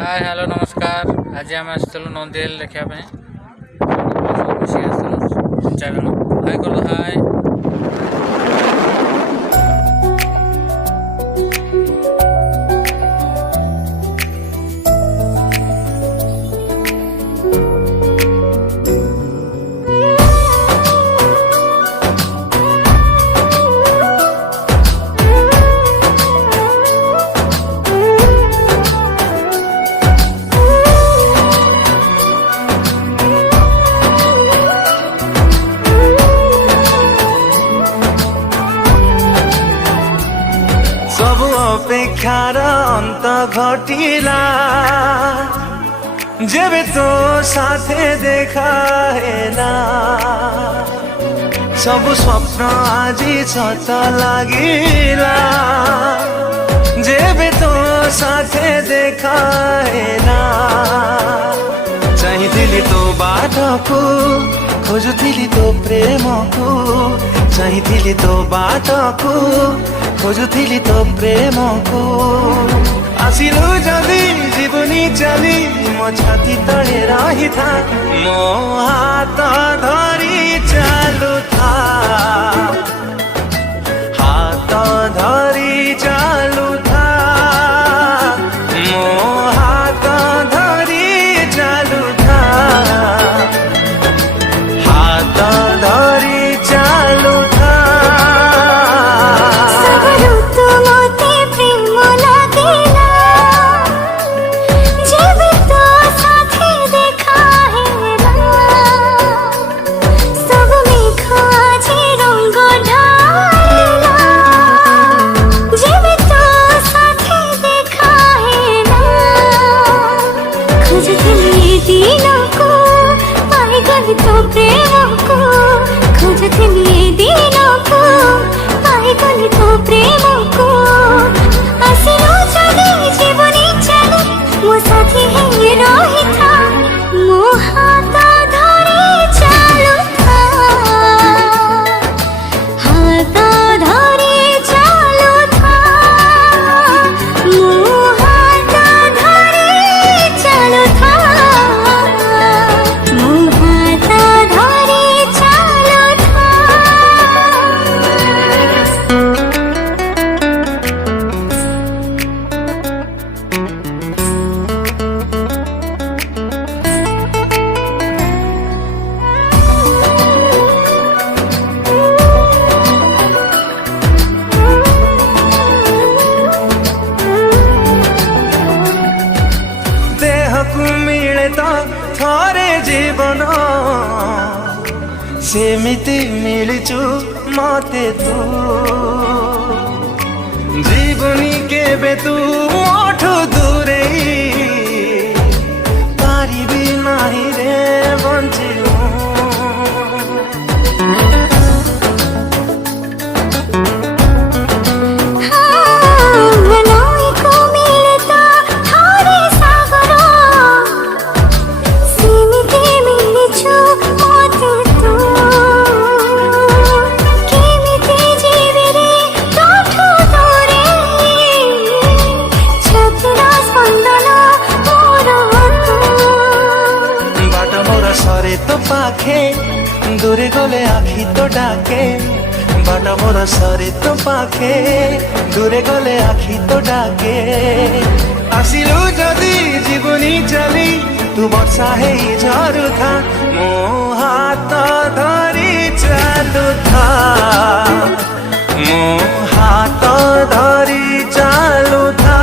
Hi hello नमस्कार। आज आम आसलु नंदील देखापी मिसिक आसलु 4 जन। हाय कर हाय। सब अपेक्षार अंत घटिला जेबे तो साथे देखा हेला सब स्वप्न आजी सत लागिला जेबे तो साथे देखा हेला चाहिथिली तो बाटको खोजुथिली तो प्रेमको चाहिथिली तो बाटको खोजुथिली तो प्रेमको आसिलु जदि जीवनी चली मो छाती तले रही था मो हाथ धरी चालू था हाथ धरी चालू था मो हाथ धरी चालू था हाथ धरी चालू था। मिले तो थरे जीवन सेमिति मिलचु मते तू जीवनी केबे तू मोठु दूरे पारिबी नाही रे बंचिनु तो पाखे दूरे गले आखि तो डाके बाट मोर सरे तो पाखे दूरे गले आखि तो डाके आसिलु जदि जीवनी चली तू वर्षा है झरू था मो हाथ धरी चालू था मो हाथ धरी चालू था।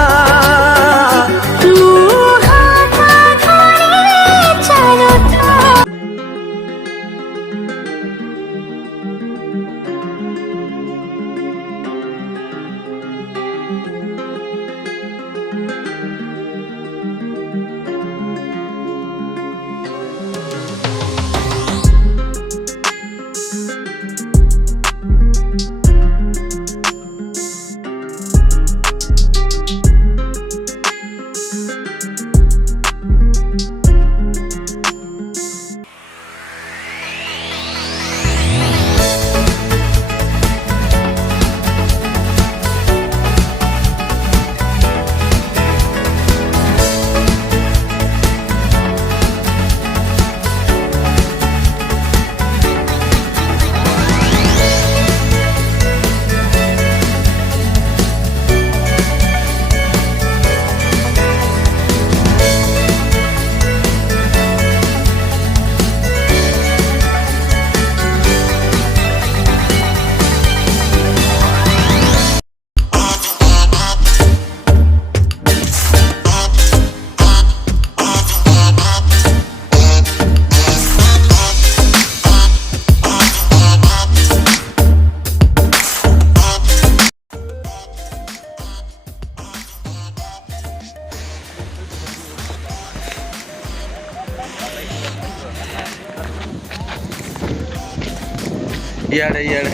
ଇଆଡ଼େ ଇଆଡ଼େ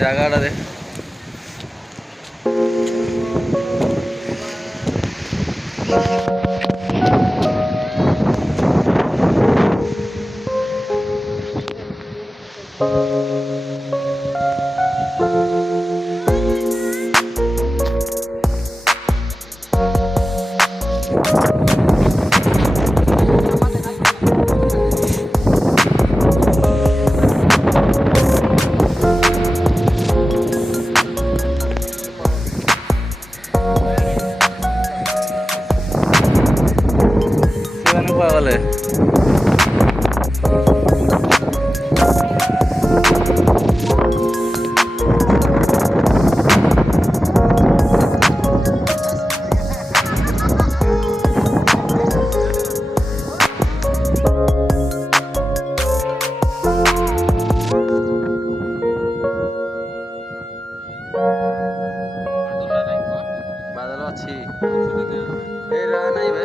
ଜାଗାଟା ଦେ ସେମାନେ କୁଆ ଗଲେ ବାଦଲ ଅଛି ଏଇଟା ନାଇଁ ବେ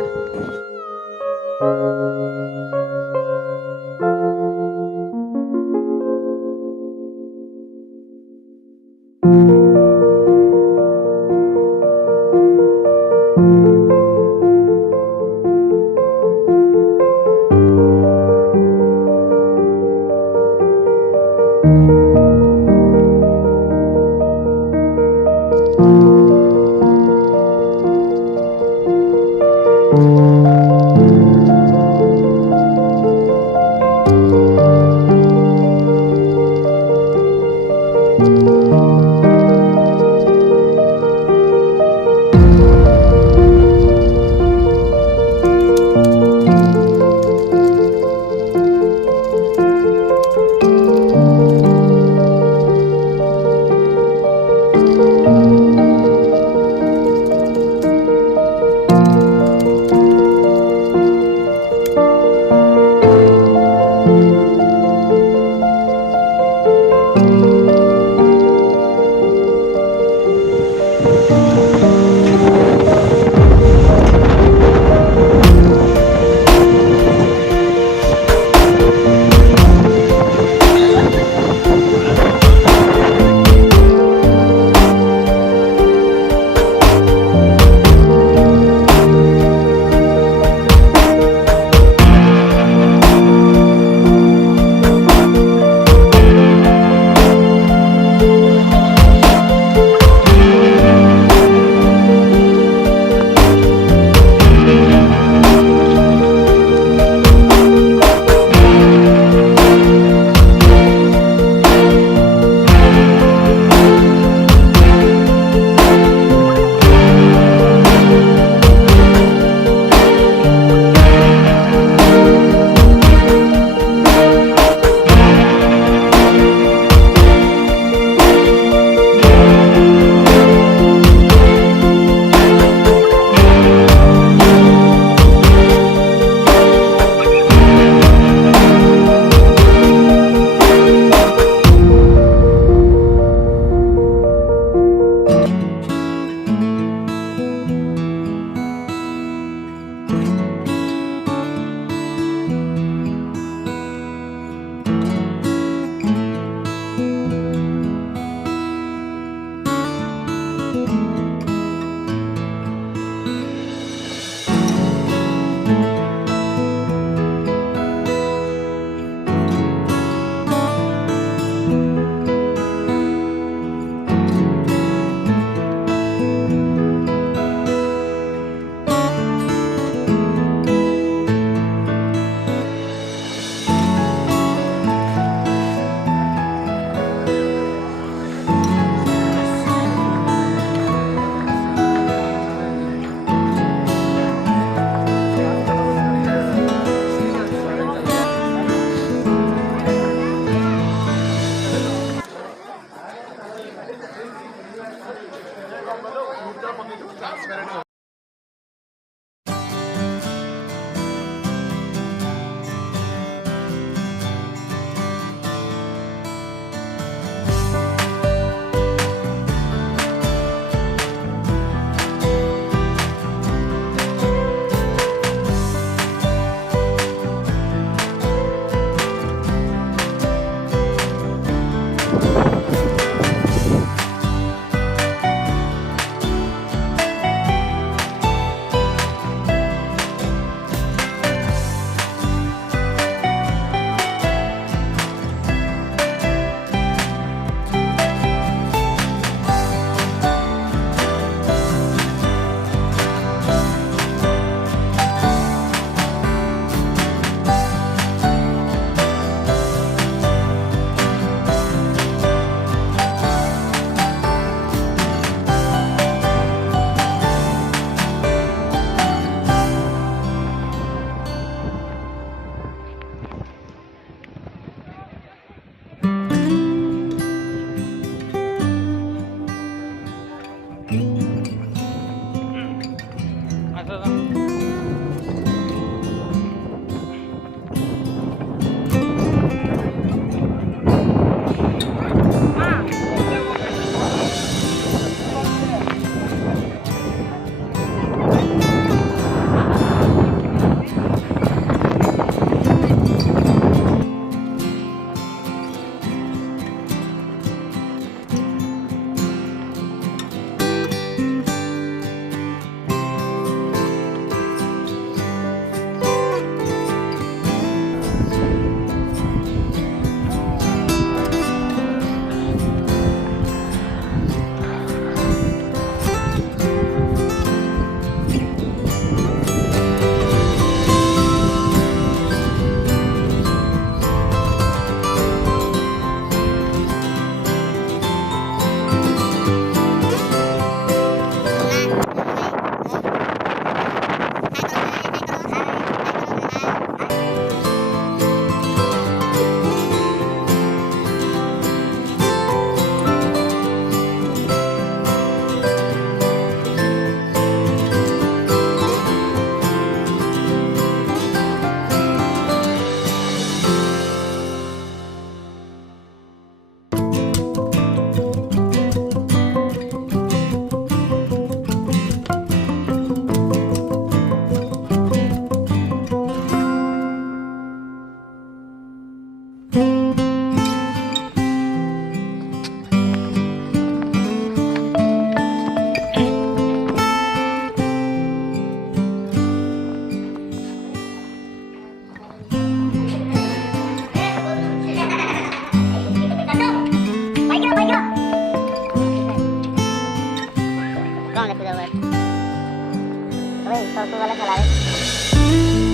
দাদা। Kau nak kena buat. Wei, kau tu kalau kalah.